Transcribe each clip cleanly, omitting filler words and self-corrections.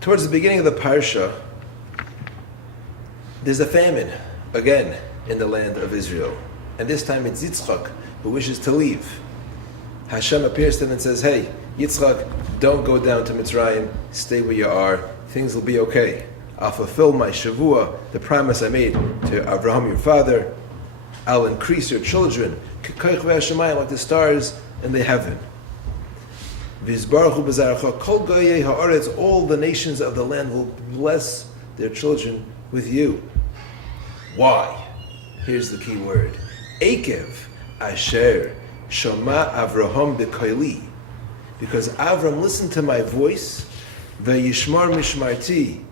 Towards the beginning of the Parsha, there's a famine, again, in the land of Israel. And this time it's Yitzhak who wishes to leave. Hashem appears to him and says, hey, Yitzhak, don't go down to Mitzrayim, stay where you are, things will be okay. I'll fulfill my shavua, the promise I made to Abraham, your father. I'll increase your children, like the stars in the heaven. All the nations of the land will bless their children with you. Why? Here's the key word. Ekev asher shama Avraham b'koili. Because Avram listened to my voice, v'yishmar mishmarti.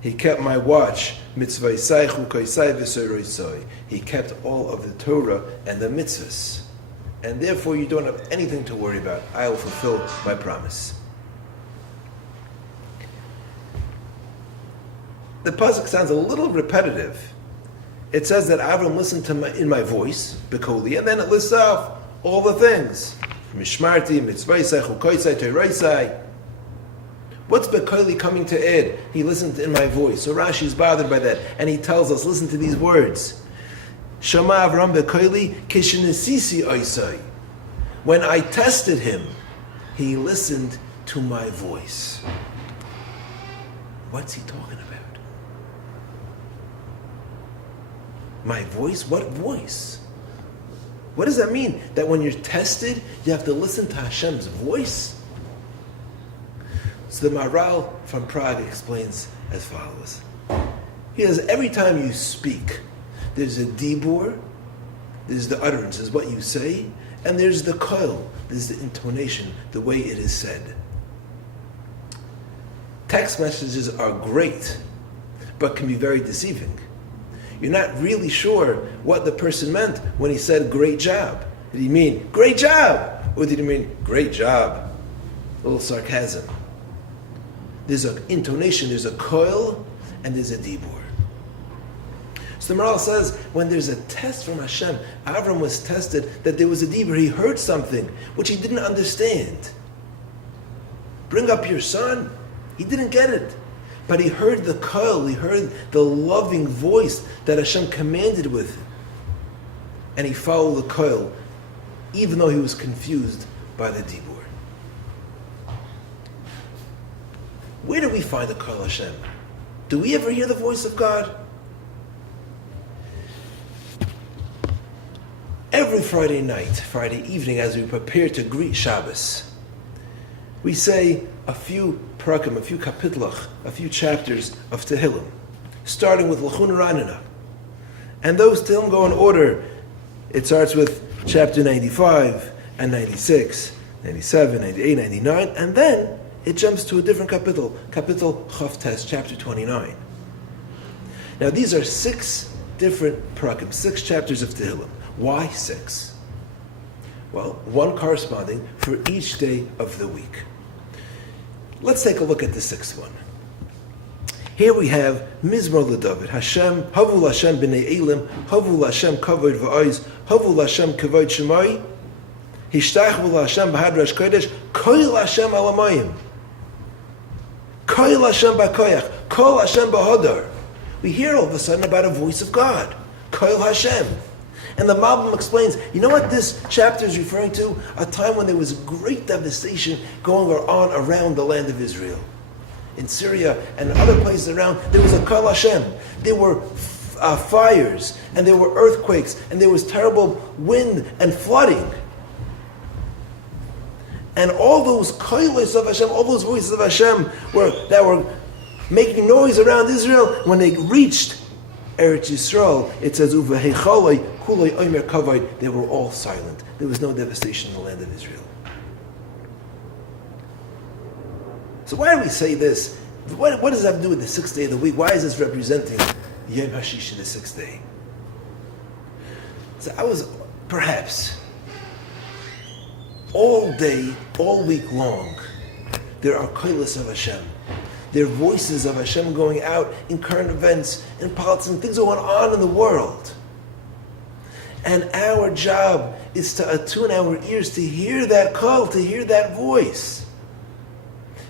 He kept my watch, mitzvaysai chukaysai v'soroisai. He kept all of the Torah and the mitzvahs. And therefore you don't have anything to worry about. I will fulfill my promise. The pasuk sounds a little repetitive. It says that Avram listened to in my voice, Bekoli, and then it lists off all the things. Mishmarti, mitzvaysai, chukaysai, teiraisai. What's Bekoli coming to add? He listened in my voice. So Rashi is bothered by that. And he tells us, listen to these words. Shama Avram Bekoli kishinesisi oisai. When I tested him, he listened to my voice. What's he talking about? My voice? What voice? What does that mean? That when you're tested, you have to listen to Hashem's voice? So the Maharal from Prague explains as follows. He says, every time you speak, there's a dibur, there's the utterances, what you say, and there's the koil, there's the intonation, the way it is said. Text messages are great, but can be very deceiving. You're not really sure what the person meant when he said, great job. Did he mean, great job? Or did he mean, great job? A little sarcasm. There's an intonation, there's a koil, and there's a dibur. So the Maharal says, when there's a test from Hashem, Avram was tested that there was a dibur. He heard something which he didn't understand. Bring up your son. He didn't get it. But he heard the koil, he heard the loving voice that Hashem commanded with him. And he followed the koil, even though he was confused by the dibur. Where do we find the Kol Hashem? Do we ever hear the voice of God? Every Friday night, Friday evening, as we prepare to greet Shabbos, we say a few parakim, a few kapitlach, a few chapters of Tehillim, starting with L'chun Ranina. And those Tehillim go in order. It starts with chapter 95 and 96, 97, 98, 99, and then it jumps to a different kapitel, kapitel Chavtes, chapter 29. Now these are 6 different parakim, 6 chapters of Tehillim. Why 6? Well, one corresponding for each day of the week. Let's take a look at the 6th one. Here we have Mizmor LeDavid, Hashem, Havu Hashem b'nei Elim, Havu Hashem kavod v'oiz, Havu Hashem kavod shemai, Hishtachvu Hashem b'hadrash kodesh, Koil Hashem alamayim. Koil Hashem b'koyach, Kol Hashem b'hodar. We hear all of a sudden about a voice of God, Koil Hashem. And the Malbim explains, you know what this chapter is referring to? A time when there was great devastation going on around the land of Israel. In Syria and other places around, there was a Kol Hashem. There were fires, and there were earthquakes, and there was terrible wind and flooding. And all those koilos of Hashem, all those voices of Hashem that were making noise around Israel, when they reached Eretz Yisrael, it says, Uvehechaloi kuloi omer kavod, they were all silent. There was no devastation in the land of Israel. So why do we say this? What does that have to do with the 6th day of the week? Why is this representing Yom HaShishi, the 6th day? So I was, perhaps, all day, all week long, there are koilos of Hashem. There are voices of Hashem going out in current events, in politics, and things going on in the world. And our job is to attune our ears to hear that call, to hear that voice.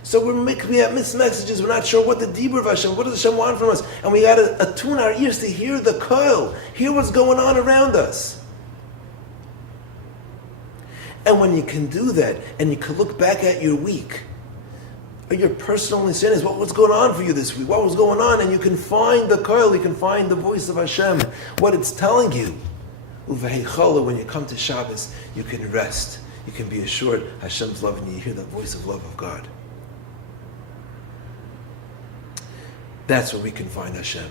So we have mixed messages. We're not sure what the dibur of Hashem, what does Hashem want from us? And we got to attune our ears to hear the koil, hear what's going on around us. And when you can do that, and you can look back at your week, or your personal understanding, what's going on for you this week? What was going on? And you can find the koil, you can find the voice of Hashem, what it's telling you. Uveheichalu, when you come to Shabbos, you can rest. You can be assured Hashem's loving you. You hear that voice of love of God. That's where we can find Hashem.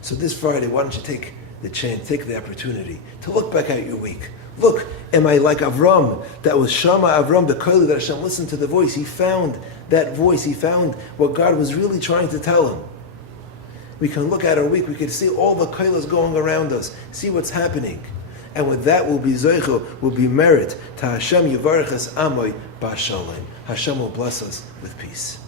So this Friday, why don't you take the chance, take the opportunity to look back at your week. Look, am I like Avram, that was Shama Avram, the koil that Hashem listened to the voice. He found that voice. He found what God was really trying to tell him. We can look at our week. We can see all the koilas going around us. See what's happening. And with that will be Zoicho, will be merit to Hashem Yivarech Es Amoy Bashalem. Hashem will bless us with peace.